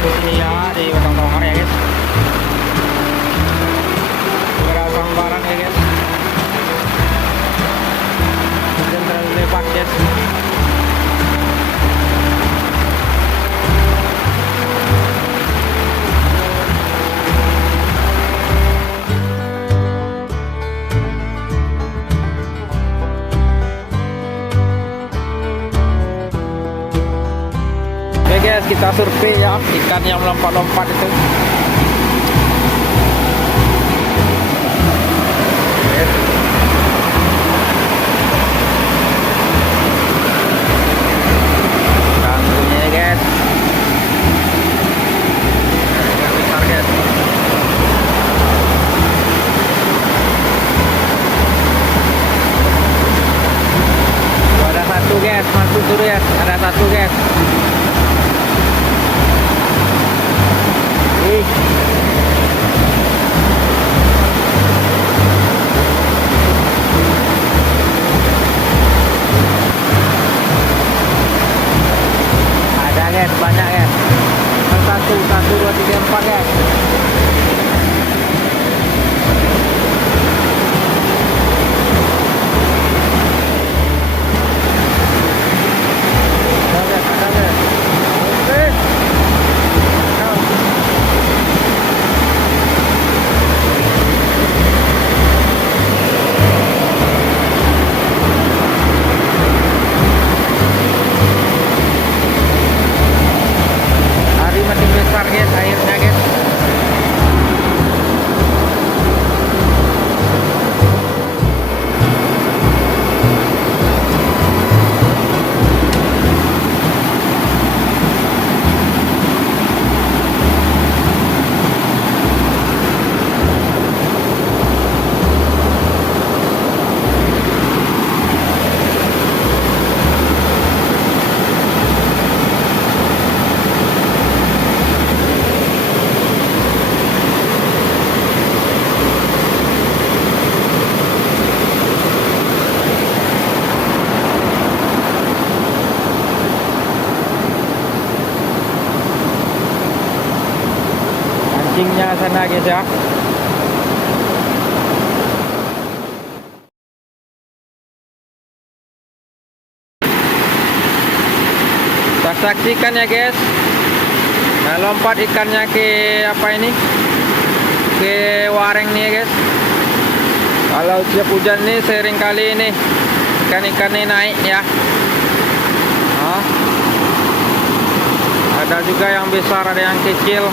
di sini ya, di Batang Tohar ya guys. Ada sambaran ya guys. Hujan terlalu lebat guys. Oke guys, kita survei ya ikan yang melompat-lompat itu. Kantunya ya guys. Ikan besar guys. Tuh, ada satu guys, masuk dulu ya. Ada satu guys. Ada guys, banyak guys. Satu, dua, tiga, empat guys. Ada guys. Oke. Hari makin besar guys airnya guys. Mancingnya sana guys ya. Kita saksikan ya guys. Nah, lompat ikannya ke apa ini? Ke wareng nih ya guys. Kalau siap hujan nih sering kali ini ikan-ikan ini naik ya. Nah, ada juga yang besar, ada yang kecil.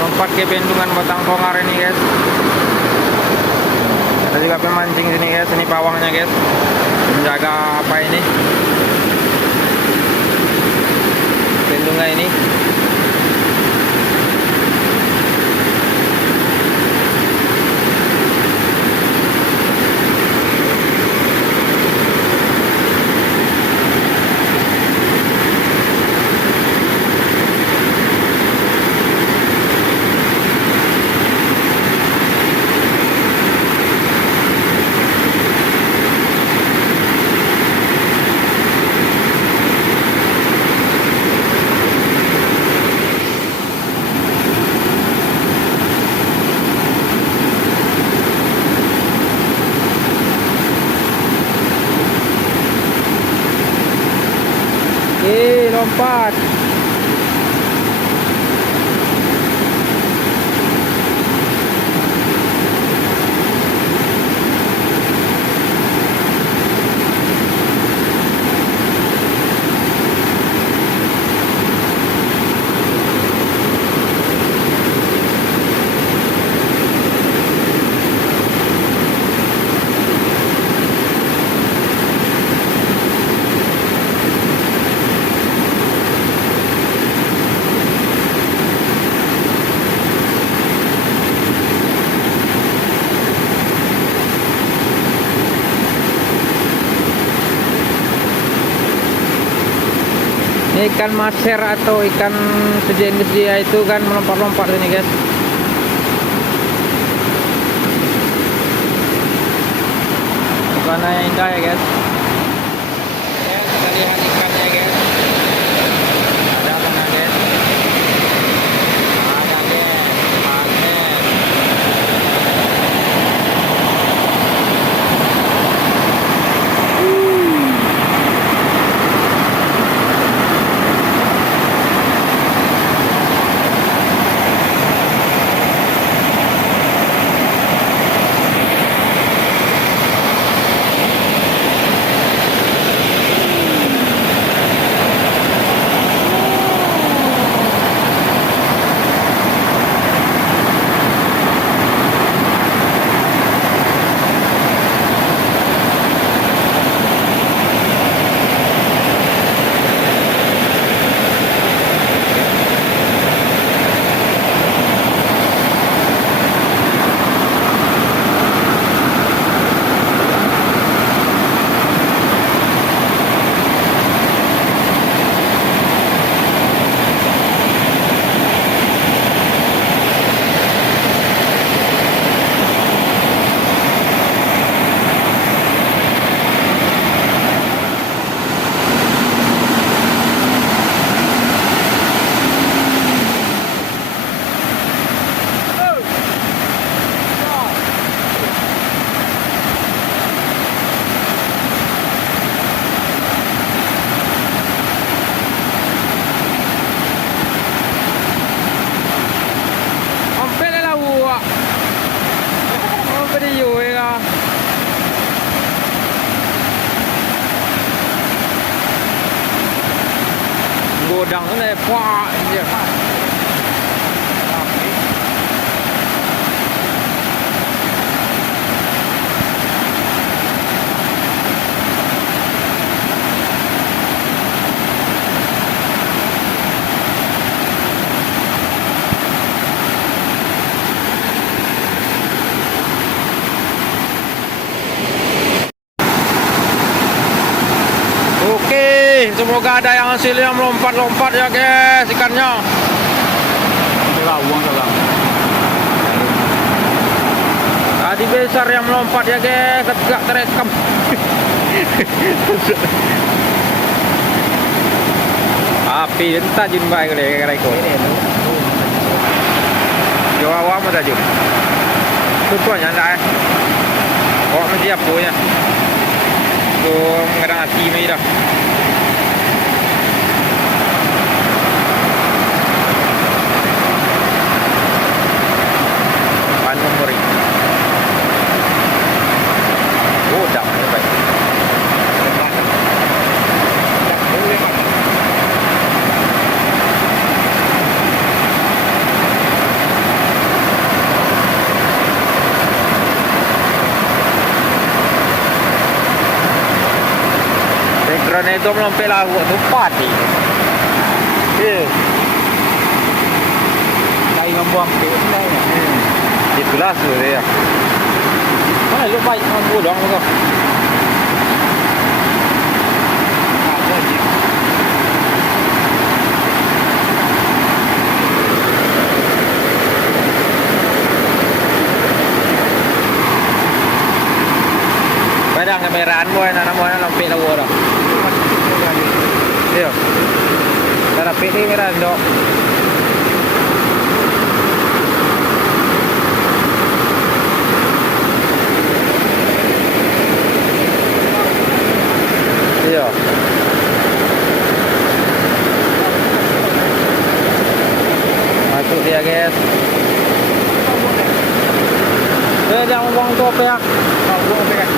Lompat ke bendungan Batang Tohar ini guys. Ada juga pemancing sini guys. Ini pawangnya guys. Menjaga apa ini? Bendungan ini. Lompat. Ikan maser atau ikan sejenis dia itu kan melompat-lompat ini guys. Warna yang indah ya guys. Ya, kita lihat ikannya guys. Ada apa guys? udang tu nih, wah dia. Oke, semoga ada yang hasilnya melompat-lompat ya guys ikannya. Uang kalau. Tadi besar yang melompat ya guys, tegak terekam. Api entah jumpai ke dia ikut. Yo awak mau tajud. Tutuannya enggak eh. Awak mesti apa ya? Tu mengadang hati mai dah. Panon mori. Oh, dah baik. Kerana itu melompat lagu tu pati. Đây membuang ke đây ya. Itulah tu dia. Mana lu baik dengan udang tu. Ada je. Padang kameraman boy nak boy lompat lagu dah. Iya. Cara pilih meran dok. Iya. Masuk dia guys. Jangan buang tu apa ya? Buang pegang.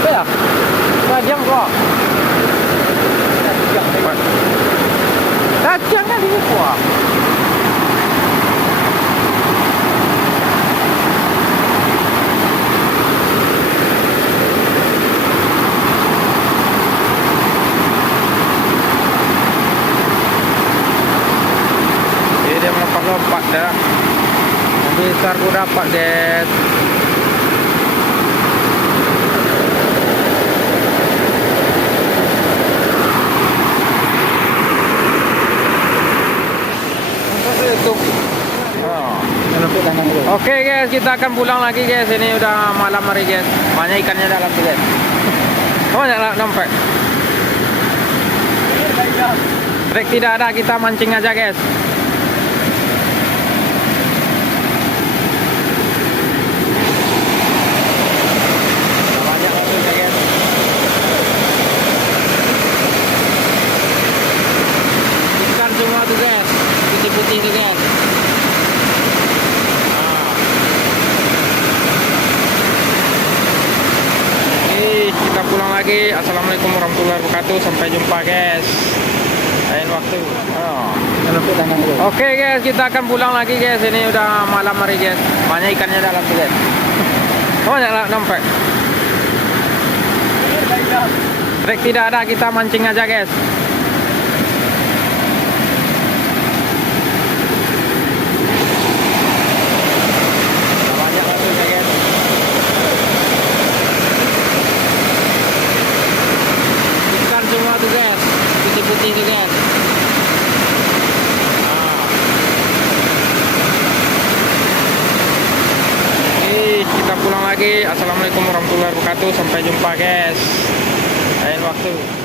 Apa ya? Bajang kok. Kacang dah dibuka. Dia melompat-lompat dah. Besar pun dapat guys. Oke guys, kita akan pulang lagi guys. Ini udah malam hari guys. Banyak ikannya dalam tu guys. Banyak nampak. Trek tidak ada, kita mancing aja guys. Banyak hasilnya guys. Ikan semua tu guys. Putih-putih tu guys. Kita pulang lagi. Assalamualaikum warahmatullahi wabarakatuh. Sampai jumpa guys. Lain waktu. Oke guys, kita akan pulang lagi guys. Ini udah malam hari guys. Banyak ikannya dalam tu guys. Banyak nampak. Trek tidak ada, kita mancing aja guys. Banyak hasilnya guys. Ikan semua tu guys. Putih-putih tu guys. Kita pulang lagi. Assalamualaikum warahmatullahi wabarakatuh. Sampai jumpa guys. Lain waktu.